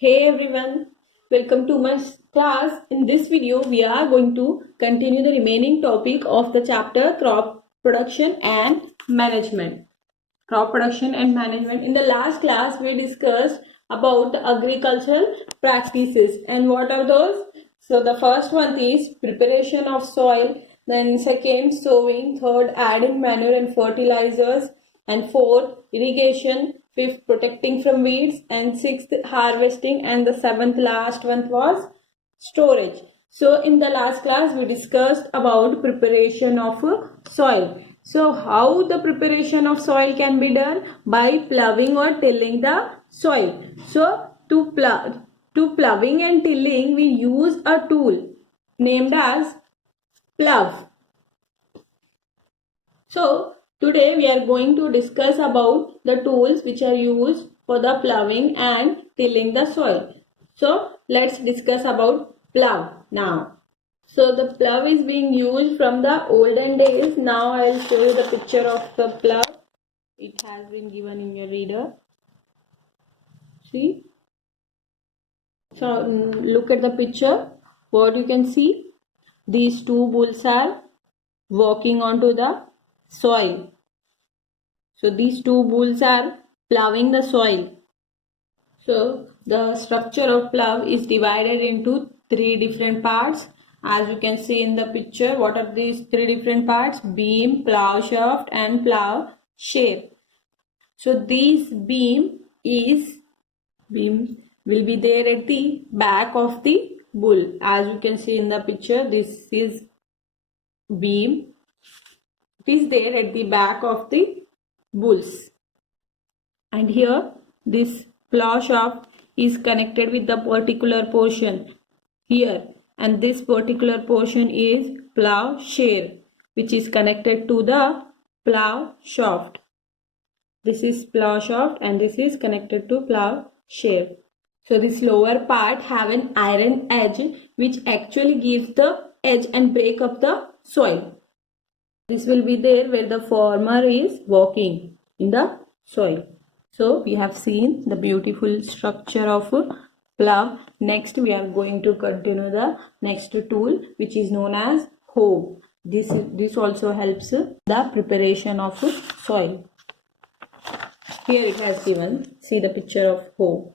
Hey everyone, welcome to my class. In this video, we are going to continue the remaining topic of the chapter crop production and management. Crop production and management. In the last class, we discussed about the agricultural practices and what are those? So the first one is preparation of soil, then second sowing, third adding manure and fertilizers, and fourth irrigation, fifth protecting from weeds, and sixth harvesting, and the seventh last one was storage. So in the last class we discussed about preparation of soil. So how the preparation of soil can be done? By ploughing or tilling the soil. So to ploughing and tilling we use a tool named as plough. So today we are going to discuss about the tools which are used for the ploughing and tilling the soil. So let's discuss about plough now. So the plough is being used from the olden days. Now I will show you the picture of the plough. It has been given in your reader. See? So look at the picture. What you can see? These two bulls are walking onto the soil. So these two bulls are ploughing the soil. So the structure of plough is divided into three different parts. As you can see in the picture, what are these three different parts? Beam, plough shaft and plough share. So this beam will be there at the back of the bull. As you can see in the picture, this is beam. It is there at the back of the bulls. And here this plough shaft is connected with the particular portion here, and this particular portion is plough share, which is connected to the plough shaft. This is plough shaft and this is connected to plough share. So this lower part have an iron edge which actually gives the edge and break up the soil. This will be there where the farmer is walking in the soil. So we have seen the beautiful structure of plough. Next we are going to continue the next tool, which is known as hoe. This also helps the preparation of soil. Here it has given, see the picture of hoe.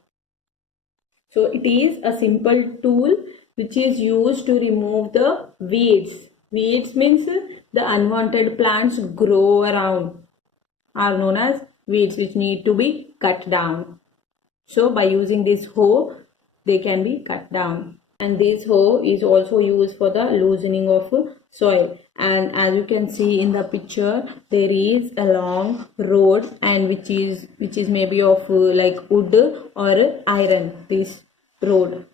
So it is a simple tool which is used to remove the weeds. Weeds means the unwanted plants grow around, are known as weeds, which need to be cut down. So by using this hoe, they can be cut down. And this hoe is also used for the loosening of soil. And as you can see in the picture, there is a long rod, and which is maybe of like wood or iron. This rod,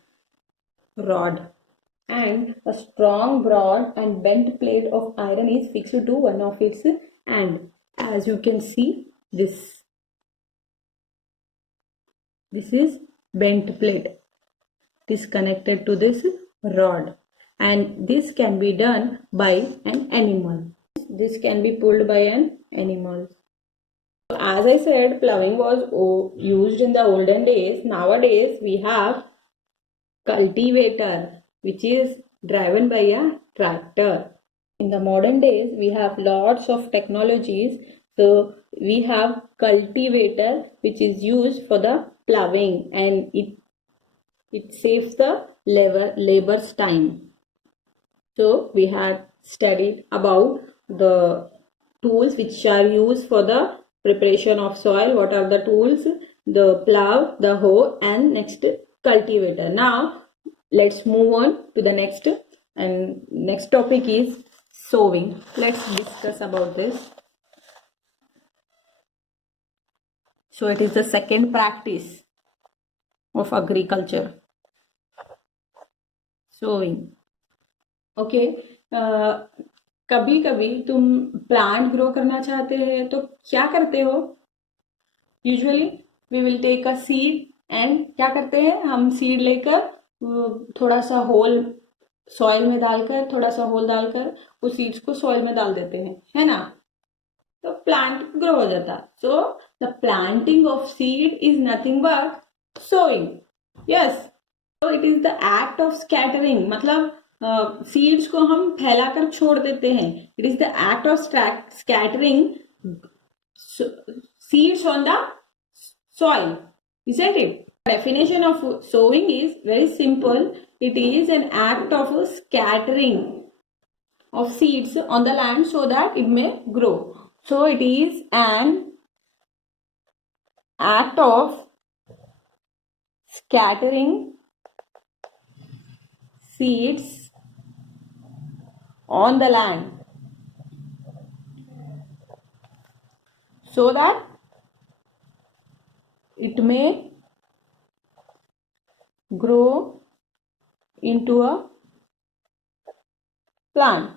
and a strong, broad and bent plate of iron is fixed to one of its end. As you can see, this is bent plate. This connected to this rod, and this can be done by an animal. This can be pulled by an animal. As I said, ploughing was used in the olden days. Nowadays we have cultivator, which is driven by a tractor. In the modern days we have lots of technologies. So we have cultivator, which is used for the ploughing, and it saves the labor's time. So we have studied about the tools which are used for the preparation of soil. What are the tools? The plough, the hoe, and next cultivator. Now let's move on to the next, and next topic is sowing. Let's discuss about this. So it is the second practice of agriculture, sowing. Okay कभी कभी तुम plant grow करना चाहते हैं तो क्या करते हो? Usually we will take a seed, and क्या करते हैं हम? सीड लेकर थोड़ा सा होल सॉइल में डालकर, थोड़ा सा होल डालकर उस सीड्स को सॉइल में डाल देते हैं, है ना? तो प्लांट ग्रो हो जाता. So the planting of seed is nothing but sowing. Yes. So it is the act of scattering. मतलब सीड्स को हम फैलाकर छोड़ देते हैं. It is the act of scattering seeds on the soil, isn't it? Definition of sowing is very simple. It is an act of scattering of seeds on the land so that it may grow. So it is an act of scattering seeds on the land so that it may grow into a plant,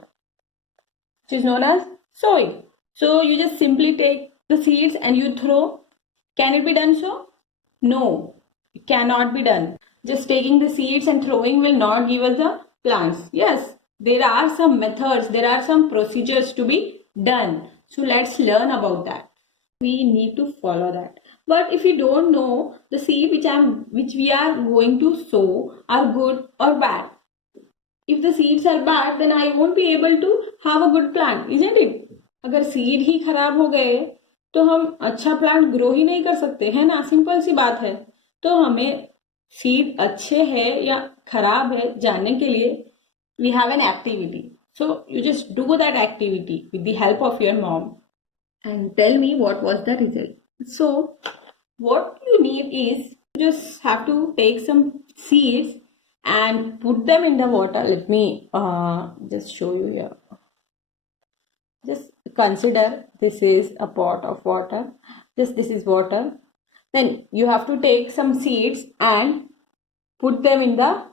which is known as sowing. So you just simply take the seeds and you throw. Can it be done so? No, it cannot be done. Just taking the seeds and throwing will not give us the plants. Yes, there are some methods, there are some procedures to be done. So let's learn about that. We need to follow that. But if you don't know the seed which we are going to sow are good or bad, if the seeds are bad, then I won't be able to have a good plant, isn't it? अगर seed ही खराब हो गए तो हम अच्छा plant grow ही नहीं कर सकते, है ना? सिंपल सी बात है. तो हमें सीड अच्छे है या खराब है जानने के लिए we have an activity. So you just do that activity with the help of your mom and tell me what was the result. So what you need is you just have to take some seeds and put them in the water. Let me just show you here. Just consider this is a pot of water. Just this is water. Then you have to take some seeds and put them in the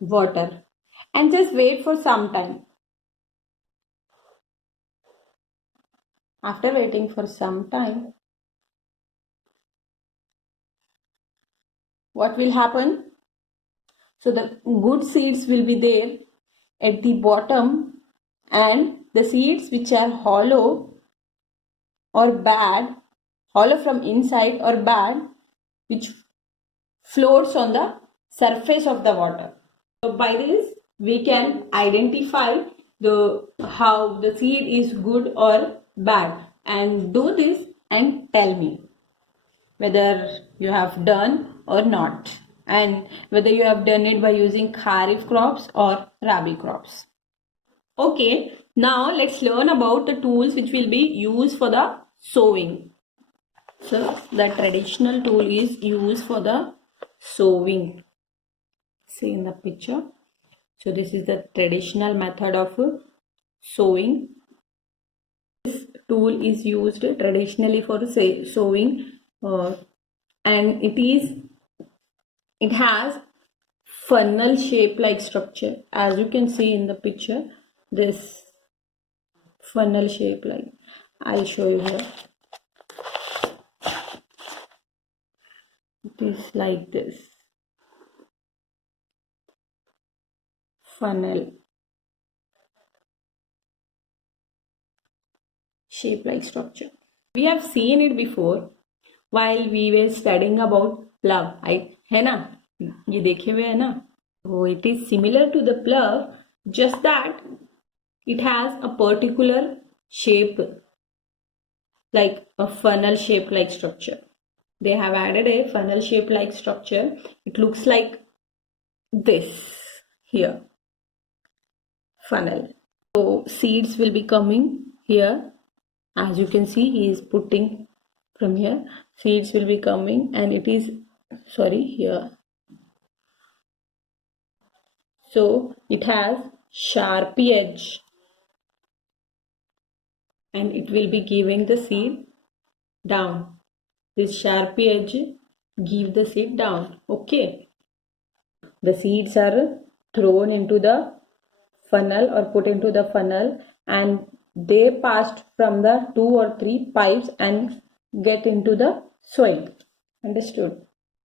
water and just wait for some time. After waiting for some time, what will happen? So the good seeds will be there at the bottom and the seeds which are hollow or bad, hollow from inside or bad, which floats on the surface of the water. So by this we can identify how the seed is good or bad, and do this and tell me whether you have done or not, and whether you have done it by using kharif crops or rabi crops. Okay, now let's learn about the tools which will be used for the sowing. So the traditional tool is used for the sowing. See in the picture. So this is the traditional method of sowing. This tool is used traditionally for sowing, and it has funnel shape like structure, as you can see in the picture. This funnel shape, like I'll show you here. It is like this funnel shape like structure. We have seen it before while we were studying about plough, है ना? ये देखे हुए है ना? So it is similar to the plough, just that it has a particular shape, like a funnel shape like structure. They have added a funnel shape like structure. It looks like this here, funnel. So seeds will be coming here. As you can see, he is putting from here. Seeds will be coming, and it is, sorry, here. So it has sharpy edge, and it will be giving the seed down. This sharpy edge give the seed down. Okay. The seeds are thrown into the funnel or put into the funnel, and they passed from the 2 or 3 pipes and get into the soil. Understood?